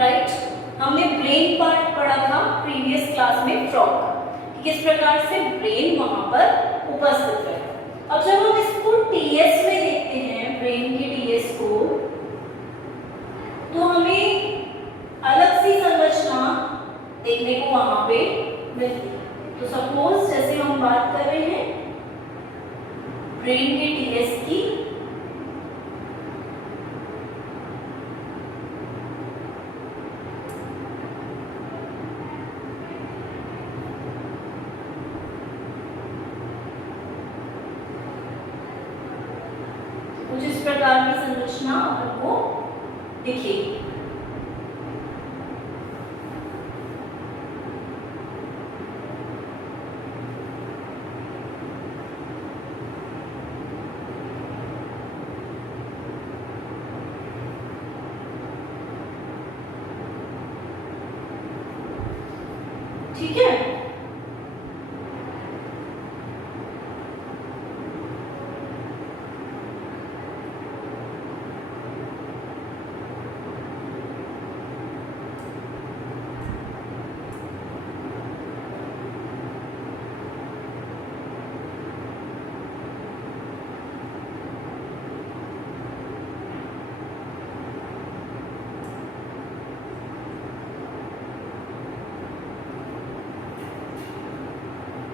Right. हमने brain part पढ़ा था प्रीवियस क्लास में फ्रॉग, किस प्रकार से ब्रेन वहां पर उपस्थित है। अब जब हम इसको टीएस में देखते हैं, ब्रेन के टीएस को, तो हमें अलग सी संरचना देखने को वहां पे मिलती है। तो सपोज जैसे हम बात कर रहे हैं ब्रेन के टीएस की, कुछ इस प्रकार की संरचना आपको दिखेगी। ठीक है,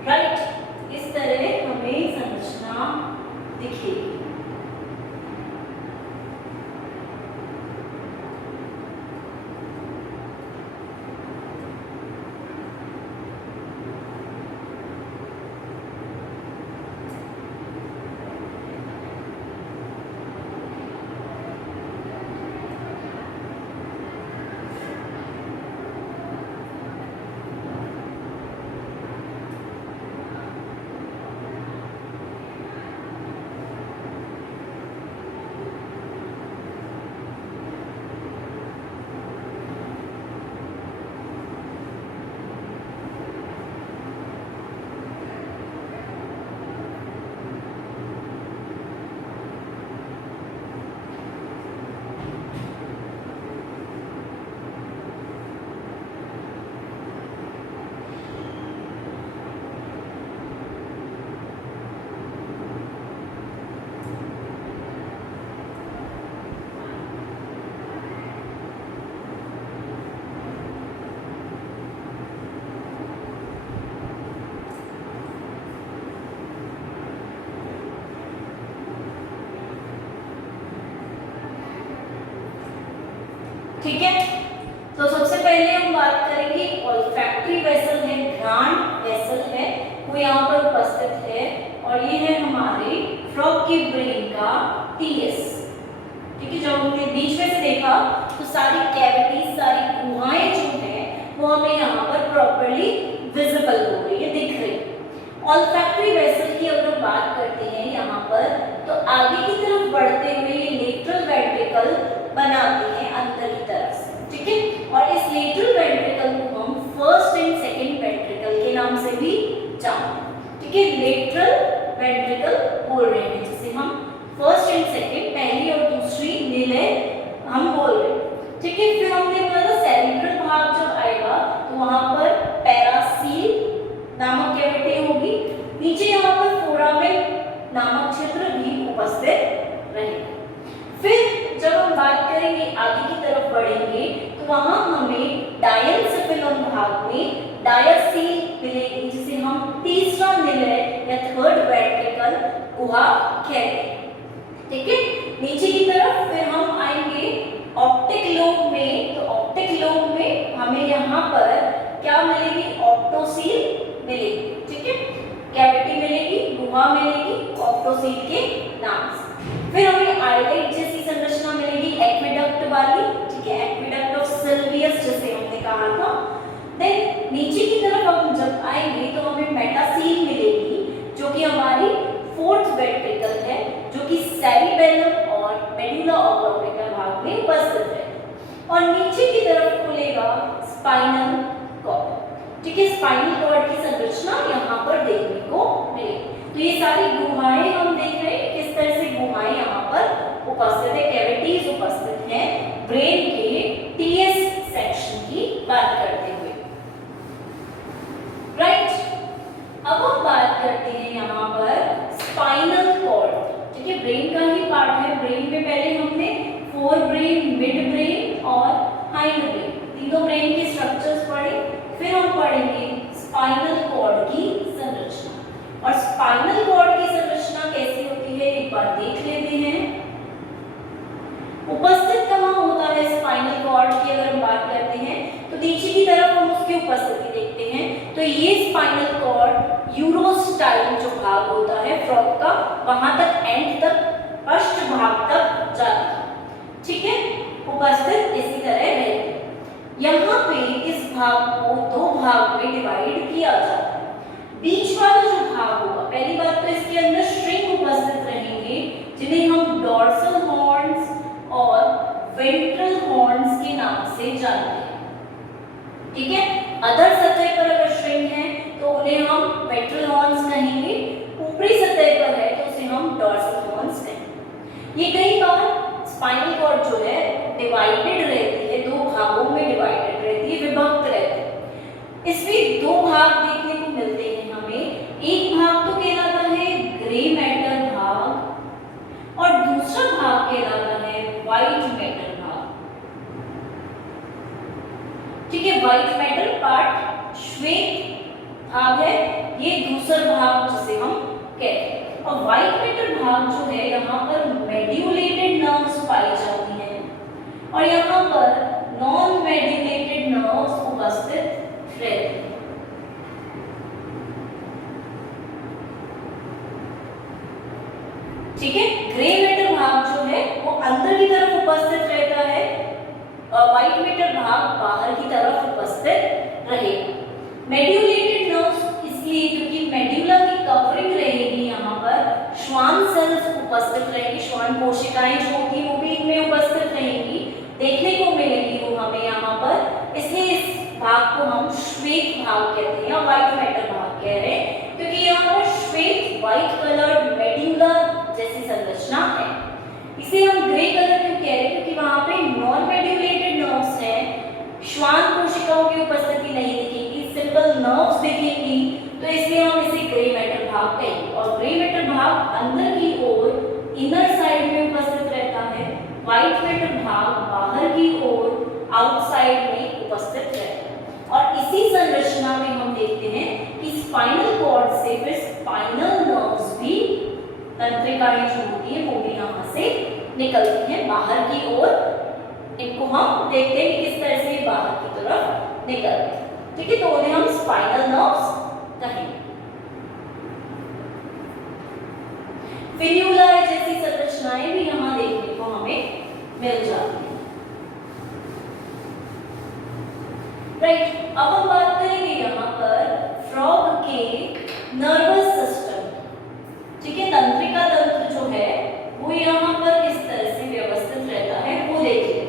राइट। इस तरह हमें संरचना दिखेगी। ठीक है, तो सबसे पहले हम बात करेंगे ऑल्फैक्टरी वेसल है, घ्राण वेसल है, वो यहाँ पर उपस्थित है, और ये है हमारे फ्रॉग के ब्रेन का टीएस। ठीक है, जब हमने बीच में से देखा तो सारी कैविटीज, सारी गुहाएं जो है वो हमें यहाँ पर प्रॉपर्ली विजिबल हो रही है, दिख रही है। ऑल्फैक्टरी वेसल की अगर बात करते हैं यहाँ पर, तो आगे की तरफ बढ़ते हुए ये लेटरल वेंट्रिकल बनाते हैं अंदर की तरफ से। ठीक है, और इस लेटरल वेंट्रिकल को हम फर्स्ट एंड सेकंड वेंट्रिकल के नाम से भी जानते हैं। ठीक है, लेटरल वेंट्रिकल बोल रहे हैं जिसे हम फर्स्ट एंड सेकंड, पहली और दूसरी निलय हम बोल रहे हैं। ठीक है, फिर हमने बोला था सेरिब्रल भाग जब आएगा तो वहां पर पैरासील नामक कैविटी होगी, नीचे यहाँ पर फोरामेन नामक क्षेत्र भी उपस्थित रहेगा। फिर जब हम बात करेंगे आगे की तरफ बढ़ेंगे तो वहां हमें डायनसेफेलॉन भाग में डायासील मिलेगी, जिसे हम तीसरा निलय या थर्ड वेंट्रिकल गुहा कहते हैं। ठीक है, नीचे की तरफ फिर हम आएंगे ऑप्टिक लोब में, तो ऑप्टिक लोब में हमें यहाँ पर क्या मिलेगी, ऑप्टोसील मिलेगी। ठीक है, कैविटी मिलेगी, गुहा मिलेगी ऑप्टोसील के नाम से। फिर हमें आइलेट जैसी संरचना मिलेगी एक्वेडक्ट वाली। ठीक है, एक्वेडक्ट ऑफ सिल्वियस जैसे हमने कहा था। देन नीचे की तरफ हम जब आएंगे तो हमें मेटासील मिलेगी, जो कि हमारी फोर्थ वेंट्रिकल है, जो कि सेरिबेलम और मेडुला ऑब्लोंगेटा भाग में उपस्थित है। और नीचे की तरफ खुलेगा स्पाइनल कॉर्ड। ठीक है, स्पाइनल कॉर्ड की संरचना यहाँ पर देखने को मिलेगी। तो ये सारी गुहाएं हम देख रहे हैं, किस तरह से गुहाएं यहाँ पर उपस्थित है, कैविटीज उपस्थित हैं ब्रेन के टीएस इन दो ब्रेन के स्ट्रक्चर्स पढ़े, फिर हम पढ़ेंगे स्पाइनल कॉर्ड की संरचना। और स्पाइनल कॉर्ड की संरचना कैसी होती है एक बार देख लेते हैं। उपस्थित कहाँ होता है स्पाइनल कॉर्ड की अगर हम बात करते हैं तो नीचे की तरफ हम उसकी उपस्थिति देखते हैं। तो ये स्पाइनल कॉर्ड यूरोस्टाइल जो भाग होता है फ्रॉग का, वहां तक एंड तक पृष्ठ भाग तक जाता है, ठीक है, उपस्थित इसी तरह रहते हैं। यहाँ पे इस भाग को दो भाग में डिवाइड किया जाता है। बीच वाला जो भाग होगा, पहली बात तो इसके अंदर स्ट्रिंग उपस्थित रहेंगे जिन्हें हम डॉर्सल हॉर्न्स और वेंट्रल हॉर्न्स के नाम से जानते हैं, ठीक है। अदर सतह पर अगर स्ट्रिंग है तो उन्हें हम वेंट्रल हॉर्न्स कहेंगे, ऊपरी सतह पर है तो उसे हम डॉर्सल हॉर्न्स कहेंगे। ये कई बार स्पाइनल कॉर्ड जो है डिवाइडेड रहती है, दो भागों में डिवाइडेड रहती है, विभक्त रहती है। इसमें दो भाग देखने को मिलते हैं हमें। एक भाग तो कहलाता है ग्रे मैटर भाग और दूसरा भाग कहलाता है व्हाइट मैटर भाग, ठीक है। व्हाइट मैटर पार्ट श्वेत भाग है, ये दूसरा भाग जिसे हम कहते हैं। और व्हाइट मैटर भाग जो है यहाँ पर मेड्यूलेटेड नर्व्स पाई जाती हैं और यहाँ पर नॉन मेड्यूलेटेड नर्व्स उपस्थित रहते हैं, ठीक है। ग्रे मैटर भाग जो है वो अंदर की तरफ उपस्थित रहता है और व्हाइट मैटर भाग बाहर की तरफ उपस्थित रहेगा। मेड्यूलेटेड नर्व्स इसलिए क्योंकि मेड्यूला की कवरिंग रहेगी, यहाँ पर श्वान सेल्स उपस्थित रहेंगी, श्वान कोशिकाएं जो होती हैं वो भी इनमें उपस्थित रहेंगी, देखने को मिलेगी वो हमें यहाँ पर। इसलिए इस भाग को हम श्वेत भाग कहते हैं या व्हाइट मैटर भाग कह रहे हैं, क्योंकि यहाँ पर श्वेत व्हाइट कलर्ड मेड्यूला जैसी संरचना है। इसे हम ग्रे कलर क्यों कह रहे हैं, क्योंकि वहाँ पे नॉन मेड्यूलेटेड नर्व्स हैं, श्वान कोशिकाओं की उपस्थिति नहीं दिखेगी, सिंपल नर्व्स दिखेंगी, तो इसलिए हम इसे ग्रे मैटर भाग कहेंगे। और ग्रे मैटर भाग अंदर की ओर इनर साइड में उपस्थित रहता है, व्हाइट मैटर भाग बाहर की ओर आउटसाइड में उपस्थित रहता है। और इसी संरचना में हम देखते हैं कि स्पाइनल कॉर्ड से फिर स्पाइनल नर्व्स भी, तंत्रिकाएं जो होती है वो भी यहाँ से निकलती हैं बाहर की ओर। इनको हम देखते हैं कि किस तरह से बाहर की तरफ निकलते हैं, ठीक है। तो उन्हें हम स्पाइनल नर्व्स कहेंगे। फिन्यूला जैसी संरचनाएं भी यहाँ देखने को हमें मिल जाती हैं, राइट। अब हम बात करेंगे यहाँ पर फ्रॉग के नर्वस सिस्टम, ठीक है। तंत्रिका तंत्र जो है वो यहाँ पर किस तरह से व्यवस्थित रहता है वो देख लेते हैं,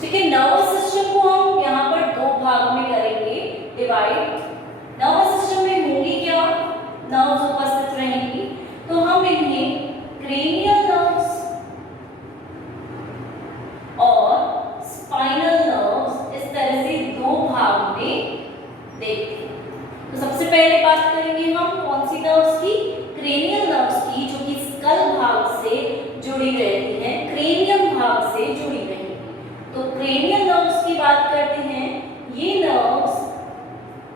ठीक है। नर्वस सिस्टम को हम यहाँ पर दो भाग में करेंगे डिवाइड। नर्वस सिस्टम में होंगी क्या, नर्व्स उपस्थित रहेंगी, तो हम इन्हें क्रेनियल नर्व्स और स्पाइनल नर्व्स इस तरह से दो भाग में देखते हैं। तो सबसे पहले बात करेंगे हम कौन सी नर्व्स की, क्रेनियल नर्व्स की, जो कि स्कल भाग से जुड़ी रहती हैं, क्रेनियम भाग से जुड़ी रहेंगी। तो क्रेनियल नर्व्स की बात करते हैं, ये नर्व्स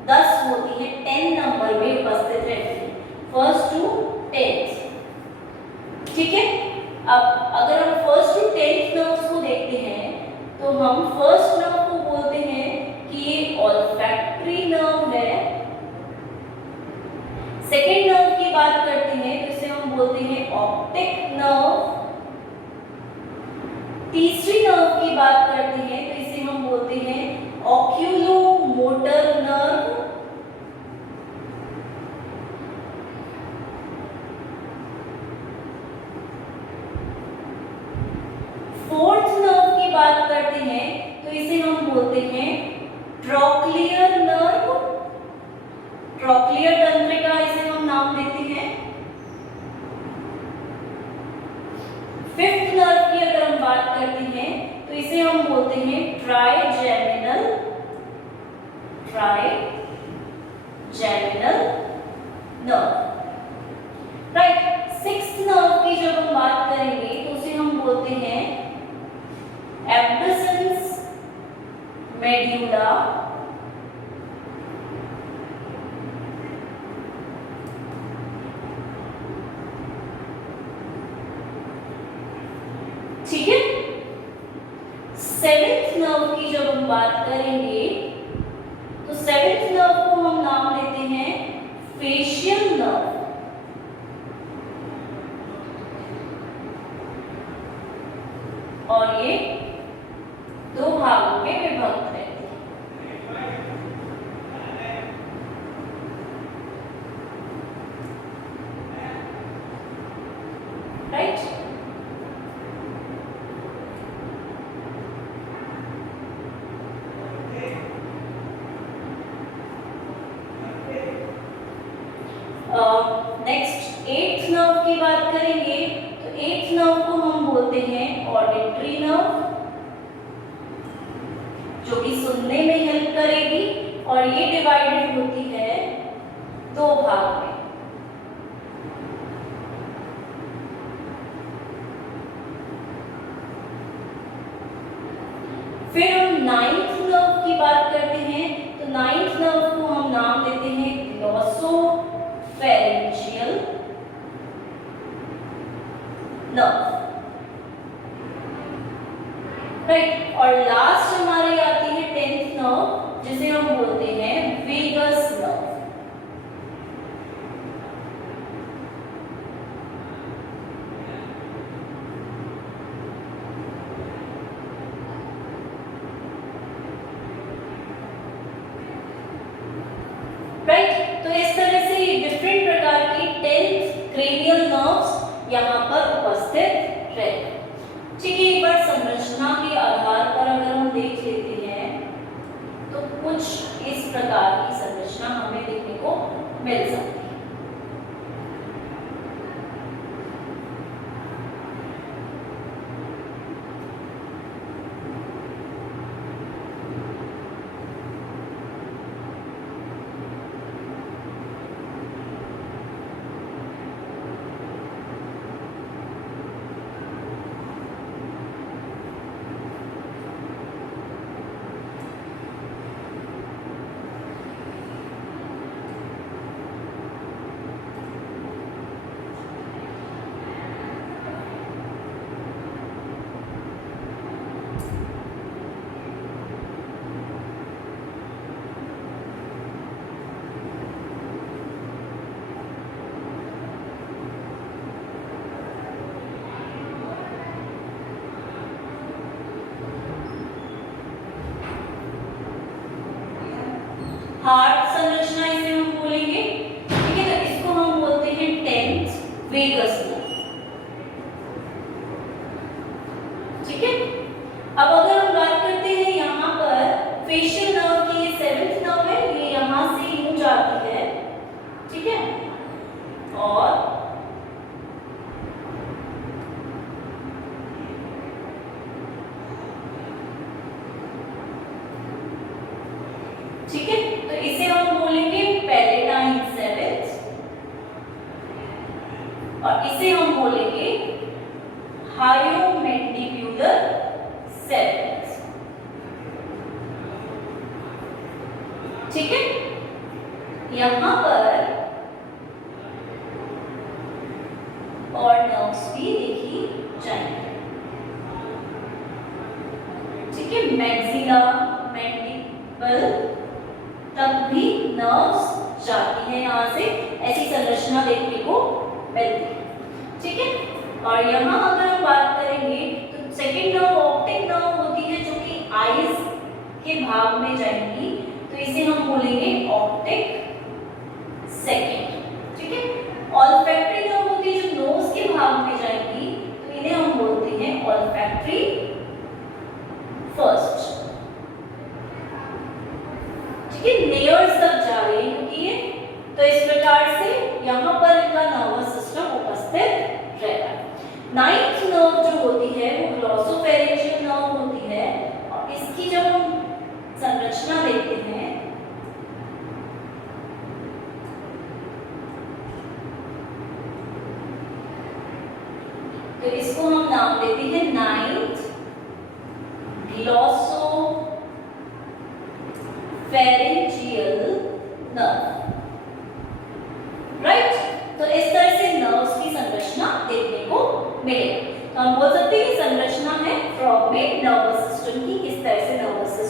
10 होती है, 10 नंबर में उपस्थित रहती है, 1st to 10th, ठीक है। अब अगर हम 1st to 10th नर्व्स को देखते हैं तो हम फर्स्ट नर्व को बोलते हैं कि ये ऑल्फैक्टरी नर्व है। सेकेंड नर्व की बात करते हैं तो इसे हम बोलते हैं ऑप्टिक नर्व। तीसरी नर्व की बात करते हैं तो इसे हम बोलते हैं ऑक्यूलोमोटर नर्व। फोर्थ नर्व की बात करते हैं तो इसे हम बोलते हैं ट्रॉक्लियर नर्व। ट्रॉक्लियर तंत्रिका इसे हम नाम देते हैं। फिफ्थ नर्व की अगर हम बात करते हैं तो इसे हम बोलते हैं trigeminal nerve, right. Sixth nerve की जब हम बात करेंगे तो उसे हम बोलते हैं ऑर्बिकुला, ठीक है। सेवेंथ नर्व की जब हम बात करेंगे तो सेवेंथ नर्व को हम नाम देते हैं फेशियल नर्व, और ये दो भागों में विभक्त रहते हैं, राइट। नेक्स्ट एट्थ नर्व की बात करेंगे तो एट्थ नर्व को हम बोलते हैं ऑडिटरी नर्व, जो कि सुनने में हेल्प करेगी, और ये डिवाइडेड होती है दो भाग में। फिर हम नाइन्थ नर्व की बात करते हैं तो नाइन्थ नर्व को हम नाम देते हैं ग्लॉसोफेरेंजियल नर्व, राइट। और लास्ट हमारी आती है टेंथ नर्व, जिसे हम बोलते हैं वेगस नर्व। राइट, तो इस तरह से डिफरेंट प्रकार की 10 क्रेनियल नर्व्स यहाँ पर उपस्थित रहते हैं। ठीक है, एक बार संरचना के आधार पर अगर हम देख लेते हैं तो कुछ इस प्रकार की संरचना हमें देखने को मिल सकती है। हार्ट संरचना इसे हम बोलेंगे, ठीक है। तो इसको हम बोलते हैं 10th वेगस नर्व, ठीक है। अब अगर हम बात करते हैं यहाँ पर फेशियल नर्व की, ये 7th नर्व है, ये यहाँ से यूं जाती है, ठीक है, और ठीक है, तो इसे हम बोलेंगे पैलेटाइन सेवेंथ, और इसे हम बोलेंगे हायोमेंडिब्यूलर सेवेंथ, ठीक है। यहां पर और नर्व्स भी देखी जाएंगे, ठीक है। मैक्सिला मैंडिबल तक भी नर्व्स जाती है, यहाँ से ऐसी संरचना देखने को मिलती है, ठीक है। और यहाँ अगर हम बात करेंगे तो सेकंड नर्व ऑप्टिक नर्व होती है, जो कि आईज के भाग में जाएंगी, तो इसे हम बोलेंगे ऑप्टिक सेकंड, ठीक है। ऑल्फैक्टरी नर्व होती है जो नोज के भाग में जाएंगी, तो इन्हें हम बोलते हैं ऑल्फैक्टरी फर्स्ट, लेयर्स तक जा रही है क्योंकि ये, तो इस प्रकार से यहाँ पर इनका नर्वस सिस्टम उपस्थित रहता है। 9th नर्व जो होती है वो ग्लॉसोफेरेंजियल नर्व होती है, और इसकी जब हम संरचना देखते हैं तो इसको हम नाम देते हैं 9th ग्लॉसो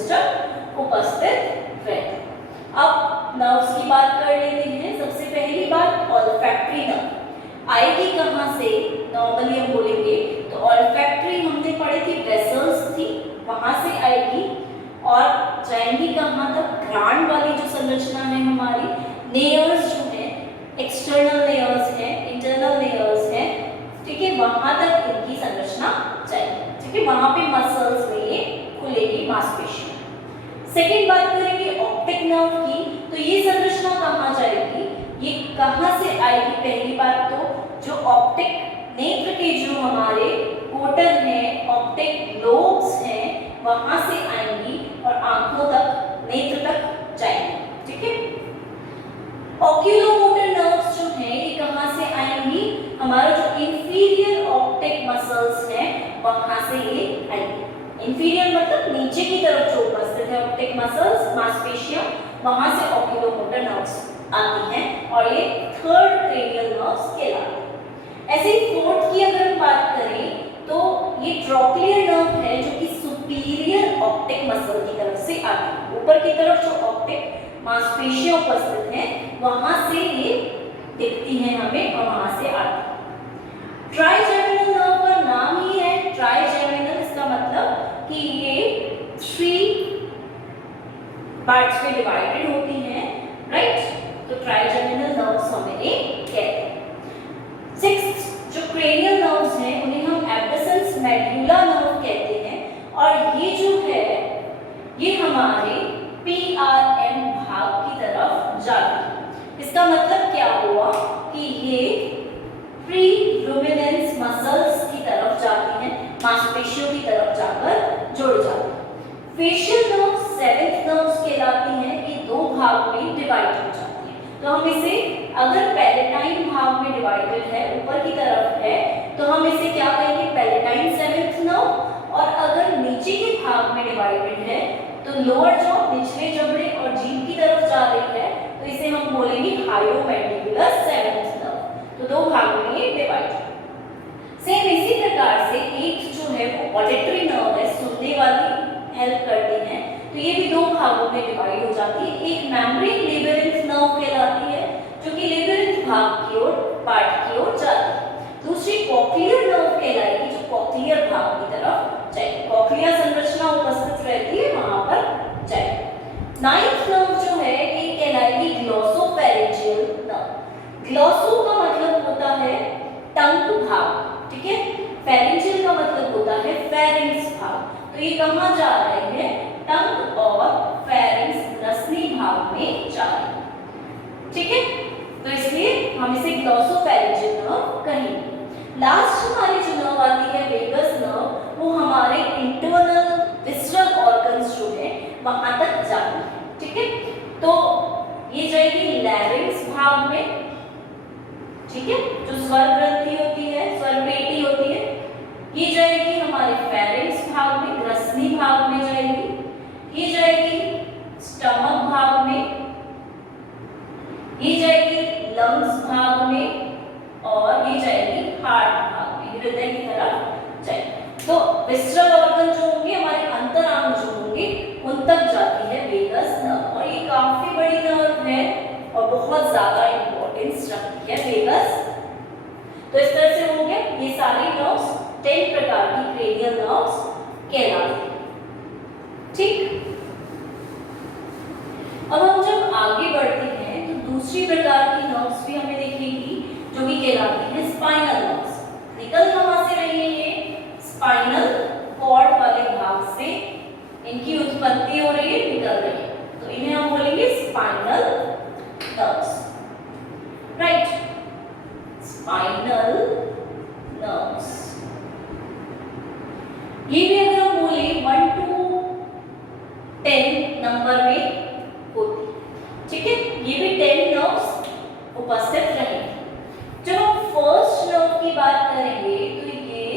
सिस्टम उपस्थित रहता। अब नर्व्स की बात कर लेते हैं। सबसे पहली बात ऑल्फैक्टरी नर्व आएगी कहाँ से, नॉर्मली हम बोलेंगे तो ऑल्फैक्टरी हमने पढ़ी थी, वेसल्स थी, वहां से आएगी और जाएंगी कहाँ तक, ग्रांड वाली जो संरचना है हमारी, लेयर्स जो है, एक्सटर्नल लेयर्स है, इंटरनल लेयर्स है, ठीक है, वहां तक इनकी संरचना जाएगी, ठीक है, वहां पे मसल्स में ये खुलेगी मांसपेशियां। सेकेंड बात करेंगे ऑप्टिक नर्व की, तो ये संरचना कहाँ जाएगी, ये कहाँ से आएगी, पहली बात तो जो ऑप्टिक नेत्र के जो हमारे कोटर हैं, ऑप्टिक लोब्स हैं, वहां से आएंगी और आंखों तक, नेत्र तक जाएंगी, ठीक है। ऑक्यूलोमोटर नर्व्स जो है ये कहां से आएंगी, हमारा जो इंफीरियर ऑप्टिक मसल्स हैं वहां से ये आएंगी। इंफीरियर मतलब नीचे की तरफ जो उपस्थित है ऑप्टिक मसल्स, मांसपेशियां, वहां से ऑक्यूलोमोटर नर्व्स आती हैं और ये थर्ड क्रेनियल नर्व्स कहलाते हैं। ऐसे ही फोर्थ की अगर हम बात करें तो ये ट्रोक्लियर नर्व है जो कि सुपीरियर ऑप्टिक मसल की तरफ से आती है। ऊपर की तरफ जो ऑप्टिक मांसपेशियां उपस्थित हैं वहां से ये दिखती हैं हमें और वहां से आती है। ट्राइजेमिनल नर्व का नाम ही है ट्राइजेमिनल, इसका मतलब कि ये 3 पार्ट्स में डिवाइडेड होती हैं, राइट, तो ट्राइजेमिनल नर्व्स हमें ये कहते हैं। सिक्स्थ जो क्रेनियल नर्व्स हैं उन्हें हम एब्डसेंस मेडुला नर्व कहते हैं और ये जो है ये हमारे PRM भाग की तरफ जाती है। इसका मतलब क्या हुआ कि ये प्री रुमिनेंस मसल्स की तरफ जाती हैं, मांसपेशियों की तरफ जाकर जुड़ जाती है। फेशियल नर्व्स 7th नर्व्स कहलाती हैं, ये 2 भाग में डिवाइड हो जाती है। तो हम इसे अगर पैलेटाइन भाग में डिवाइडेड है, ऊपर की तरफ है, तो हम इसे क्या कहेंगे, पैलेटाइन 7th नर्व, और अगर नीचे के भाग में डिवाइडेड है तो लोअर जॉ, निचले जबड़े और जीभ की तरफ जा रही है तो इसे हम बोलेंगे हायोमैंडिबुलर 7th नर्व। तो 2 भाग में ये डिवाइड है। सेम इसी प्रकार से 8th जो है वो ऑडिटरी नर्व है, सुनने वाली हेल्प करती है, तो ये भी 2 भागों में डिवाइड हो जाती है। एक मेम्ब्रेन लेबिरिंथ नर्व कहलाती है जो कि लेबिरिंथ भाग की ओर, पार्ट की ओर जाती है। दूसरी कॉक्लियर नर्व कहलाएगी जो कॉक्लियर भाग की तरफ जाएगी, कॉक्लिया संरचना उपस्थित रहती है वहां पर जाएगी। 9th नर्व जो है ये कहलाएगी ग्लॉसोफेरेंजियल नर्व। ग्लॉसो का मतलब होता है टंग भाग, ठीक है, फेरेंजियल का मतलब होता है फेरिंक्स भाग, तो ये कहां जा रहे हैं, टंग और फेरिंक्स रसनी भाग में जा रहे हैं, ठीक है, तो इसलिए हम इसे ग्लॉसोफेरेंजियल नर्व कहेंगे। लास्ट हमारी जो नर्व आती है वेगस नर्व, वो हमारे इंटरनल विसरल ऑर्गन्स जो है वहां तक जाती है, ठीक है, तो ये जाएगी लैरिंक्स भाग में, ठीक है, जो स्वर ग्रंथि होती है, स्वर पेटी होती है, ये जाएगी हमारे फेरिंक्स भाग में, ग्रसनी भाग में जाएगी, ये जाएगी स्टमक भाग में, ये जाएगी लंग्स भाग में और ये जाएगी हार्ट भाग में, हृदय की तरफ जाएगी। तो विसरल ऑर्गन जो होंगे, हमारे अंतरांग जो होंगे, उन तक जाती है वेगस नर्व और ये काफी बड़ी नर्व है और बहुत ज्यादा इंपॉर्टेंस रखती है वेगस। तो इस तरह से हो गया ये सारी नर्व्स 10 प्रकार की क्रेनियल नर्व्स कहलाती हैं, ठीक। अब हम जब आगे बढ़ते हैं तो दूसरी प्रकार की नर्व्स भी हमें दिखेंगी जो कि कहलाती है स्पाइनल नर्व्स। निकल कहां से रही है ये, स्पाइनल कॉर्ड वाले भाग से इनकी उत्पत्ति हो रही है, निकल रही है, तो इन्हें हम बोलेंगे spinal nerves, right, spinal nerves. ये भी अगर हम बोले 1 to 10 नंबर में होती, ठीक है, ये भी 10 नर्व्स उपस्थित रहेंगे। जब हम फर्स्ट नर्व की बात करेंगे तो ये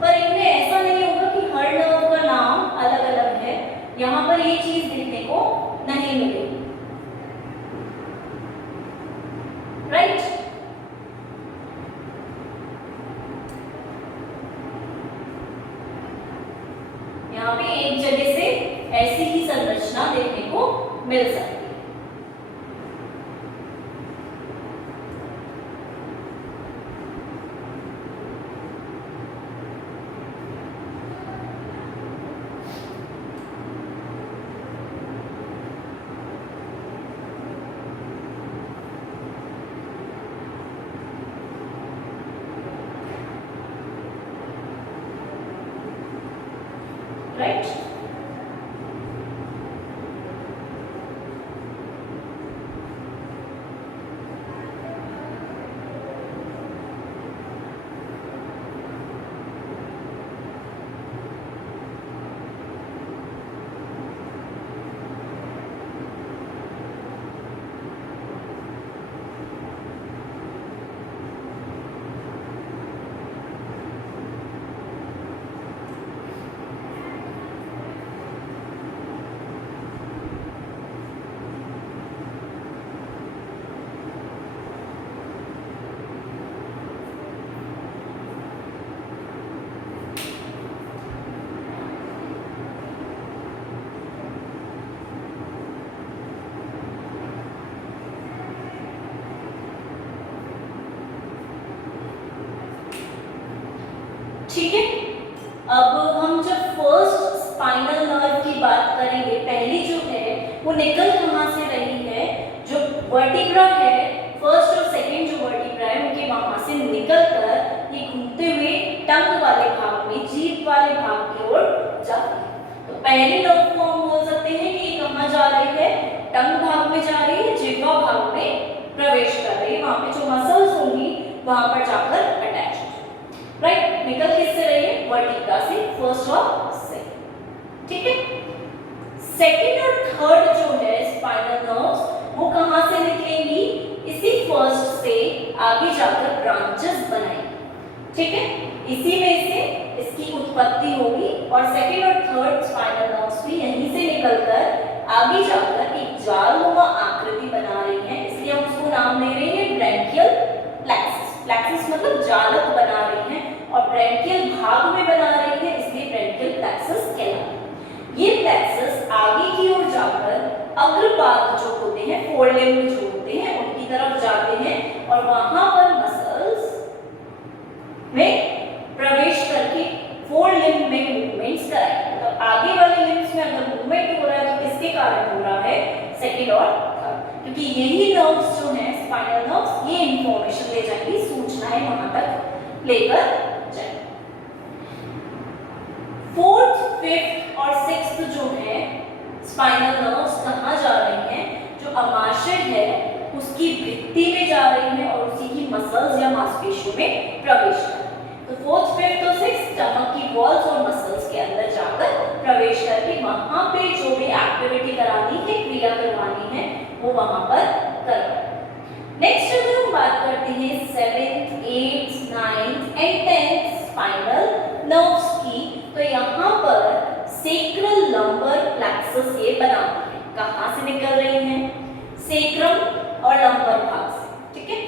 पर इनमें ऐसा नहीं होगा कि हर नर्व का नाम अलग अलग है, यहां पर ये चीज देखने को नहीं मिलेगी, राइट। मिल सकती है। राइट, ठीक है। अब हम जब फर्स्ट स्पाइनल नर्व की बात करेंगे, पहली जो है वो निकल कहाँ से रही है, जो वर्टिब्रा है, फर्स्ट और सेकंड जो वर्टिब्रा है उनके वहां से निकलकर ये घूमते हुए टंग वाले भाग में, जीभ वाले भाग की ओर जाती है। तो पहली नर्व को हम बोल सकते हैं कि ये कहाँ जा रही है, टंग भाग में जा रही है, जिह्वा भाग में प्रवेश कर रही है, वहां पे जो मसल्स होंगी वहां पर जाकर अटैच। राइट, निकल किससे रही है, वर्टिब्रा से, फर्स्ट और सेकंड। ठीक है। सेकंड और थर्ड जो है स्पाइनल नर्व्स वो कहां से निकलेंगी, इसी फर्स्ट से आगे जाकर ब्रांचेस बनाएंगी। ठीक है, इसी में से इसकी उत्पत्ति होगी और सेकंड और थर्ड स्पाइनल नर्व्स भी यहीं से निकलकर आगे जाकर एक जालनुमा आकृति बना रही हैं, इसलिए हम उसको नाम दे रहे हैं ब्रैंकियल प्लेक्सस। प्लेक्सस मतलब जालक बना रही हैं और ब्रैंकियल भाग में बना रही है, इसलिए ब्रैंकियल प्लेक्सस कहलाता है। ये प्लेक्सस आगे की ओर जाकर अग्रपाद जो होते हैं, फोरलिम्ब जो होते हैं, उनकी तरफ जाते हैं और वहां पर मसल्स में प्रवेश करके फोरलिम्ब में मूवमेंट्स कराएंगे। तो आगे वाले लिम्ब्स में अगर मूवमेंट हो रहा है तो किसके कारण हो रहा है, सेकंड और थर्ड, क्योंकि यही नर्व्स जो हैं स्पाइनल नर्व्स ये इंफॉर्मेशन ले जाएंगी, सूचनाएं वहां तक लेकर जाएंगे। फोर्थ, फिफ्थ और सिक्स्थ जो है स्पाइनल नर्व्स कहाँ जा रही हैं, जो अमाशय है उसकी भित्ति में जा रही है और उसी की मसल्स या मांसपेशियों में प्रवेश कर रही है। तो फोर्थ, फिफ्थ और सिक्स्थ स्टमक की वॉल्स और मसल्स के अंदर जाकर प्रवेश करके वहां पे जो भी एक्टिविटी करानी है, क्रिया करवानी है, वो वहां पर करवाएं। नेक्स्ट अगर हम बात करते हैं 7th, 8th, 9th and 10th spinal nerves की, तो यहाँ पर सेक्रल लंबर प्लेक्सस ये बनाती है। कहाँ से निकल रही हैं, सेक्रम और लंबर भाग से। ठीक है,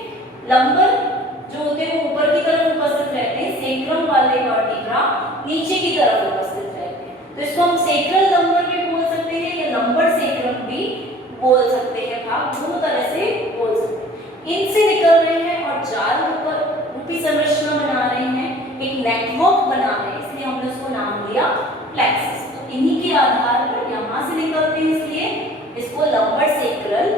लंबर जो होते हैं वो ऊपर की तरफ उपस्थित रहते हैं, सेक्रम वाले वर्टिब्रा नीचे की तरफ उपस्थित रहते हैं, तो इसको हम सेक्रल लंबर भी बोल सकते हैं या लंबर सेक्रम भी बोल सकते हैं, भाग दोनों तरह से बोल सकते हैं। इनसे निकल रहे हैं और जाल रूपी संरचना बना रहे हैं, एक नेटवर्क बना रहे हैं, इसलिए हमने उसको नाम दिया प्लेक्सस। तो इन्हीं के आधार पर यहाँ से निकलते हैं, इसलिए इसको लंबर सेक्रल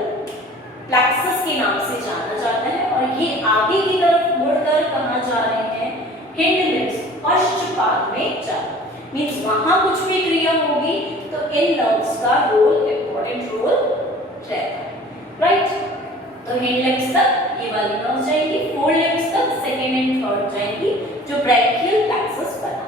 प्लेक्सस के नाम से जाना जाता है। और ये आगे की तरफ मुड़कर कहाँ जा रहे हैं, हिंड लिम्स, पश्चपाद में जा रहे हैं। मींस वहां कुछ भी क्रिया होगी तो इन नर्व्स का रोल, इंपॉर्टेंट रोल रहता है। राइट, तो हिंड लिम्स तक ये वाली नर्व्स जाएंगी, फोर लिम्स तक सेकंड एंड थर्ड जाएंगी, जो ब्रैंकियल प्लेक्सस बना।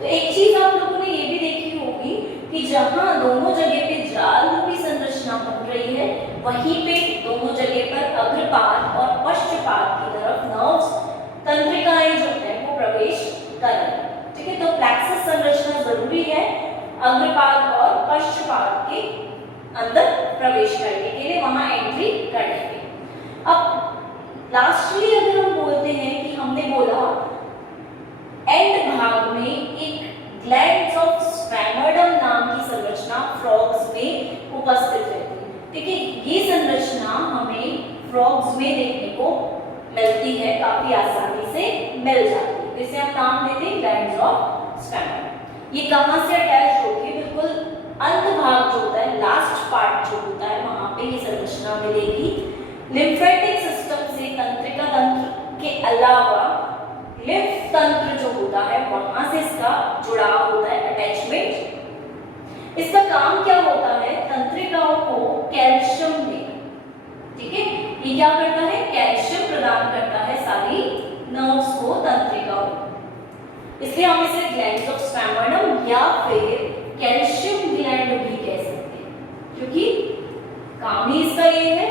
तो एक चीज आप लोगों ने ये भी देखी होगी कि जहां दोनों जगह पे जाल रूपी संरचना बन रही है, वहीं पे दोनों जगह पर अग्रपाद और पश्चपाद की तरफ नर्व्स, तंत्रिकाएं जो है वो प्रवेश कर रही है। ठीक है, तो प्लेक्सस संरचना जरूरी है अग्रपाद और पश्चपाद के अंदर प्रवेश करने के लिए, वहां एंट्री करने के लिए। अब लास्टली अगर हम बोलते हैं कि हमने बोला एंड भाग में एक ग्लैंड्स ऑफ स्ट्रैमोडम नाम की संरचना फ्रॉग्स में उपस्थित रहती है। देखिए ये संरचना हमें फ्रॉग्स में देखने को मिलती है, काफी आसानी से मिल जाती है। इसे हम नाम देते हैं ग्लैंड्स ऑफ स्टैमर। ये कहाँ से अटैच होती है? बिल्कुल अंत भाग जो होता है, लास्ट पार्ट जो होता है, वहां पे ये संरचना मिलेगी। लिम्फेटिक सिस्टम से तंत्रिका तंत्र के अलावा लिम्फ तंत्र जो होता है वहां से इसका जुड़ाव होता है, अटैचमेंट। इसका काम क्या होता है? तंत्रिकाओं को कैल्शियम देना। ठीक है, ये क्या करता है? कैल्शियम प्रदान करता है सारी नर्व्स को, तंत्रिकाओं को। इसलिए हम इसे ग्लैंड्स ऑफ स्टैमर्डम या फिर कैल्शियम ग्लैंड भी कह सकते हैं, क्योंकि काम ही इसका ये है।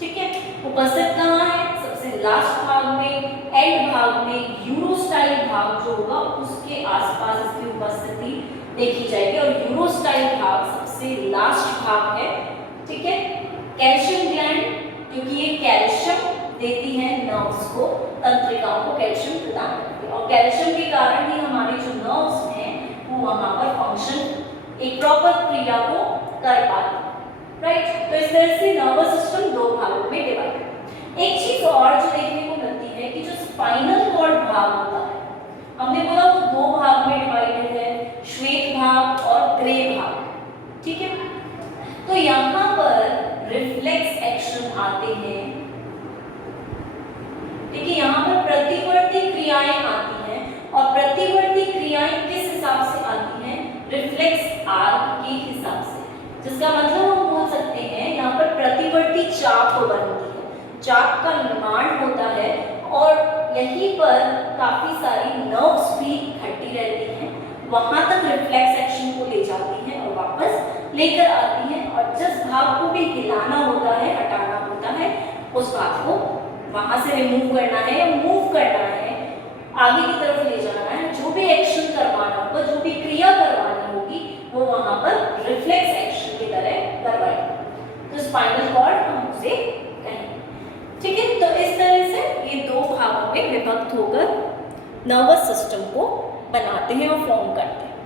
ठीक है, उपस्थित कहाँ है? सबसे लास्ट भाग में, एंड भाग में, यूरोस्टाइल भाग जो होगा उसके आसपास इसकी उपस्थिति देखी जाएगी, और यूरोस्टाइल भाग सबसे लास्ट भाग है। ठीक है, कैल्शियम ग्लैंड, क्योंकि ये कैल्शियम देती है नर्व्स को, तंत्रिकाओं को कैल्शियम प्रदान करती है, और कैल्शियम के कारण ही हमारी जो नर्व्स हैं वो वहां पर फंक्शन, एक प्रॉपर क्रिया को कर पाती है। राइट, तो इस तरह से नर्वस सिस्टम दो भागों में डिवाइड है। एक चीज और जो देखने को मिलती है कि जो स्पाइनल कॉर्ड भाग होता है, हमने बोला वो दो भाग में डिवाइडेड है, श्वेत भाग और ग्रे भाग। ठीक है, तो यहाँ पर रिफ्लेक्स एक्शन आते हैं। देखिए यहाँ पर प्रतिवर्ती क्रियाएं आती हैं, और प्रतिवर्ती क्रियाएं किस हिसाब से आती हैं? रिफ्लेक्स आर्क के हिसाब से, जिसका मतलब हम बोल सकते हैं यहाँ पर प्रतिवर्ती चाप बनती है, चाप का निर्माण होता है, और यहीं पर काफी सारी नर्व्स भी इकट्ठी रहती हैं, वहां तक रिफ्लेक्स एक्शन को ले जाती हैं और वापस लेकर आती हैं, और जिस भाग को भी हिलाना होता है, हटाना होता है, उस भाग को वहां से रिमूव करना है या मूव करना है, आगे की तरफ ले जाना है, जो भी एक्शन करवाना होगा, जो भी क्रिया करवानी होगी, वो वहां पर रिफ्लेक्स एक्शन की तरह करवाएंगे। तो स्पाइनल कॉर्ड हम उसे कहेंगे। ठीक है, तो इस तरह से ये दो भागों में विभक्त होकर नर्वस सिस्टम को बनाते हैं और फॉर्म करते हैं।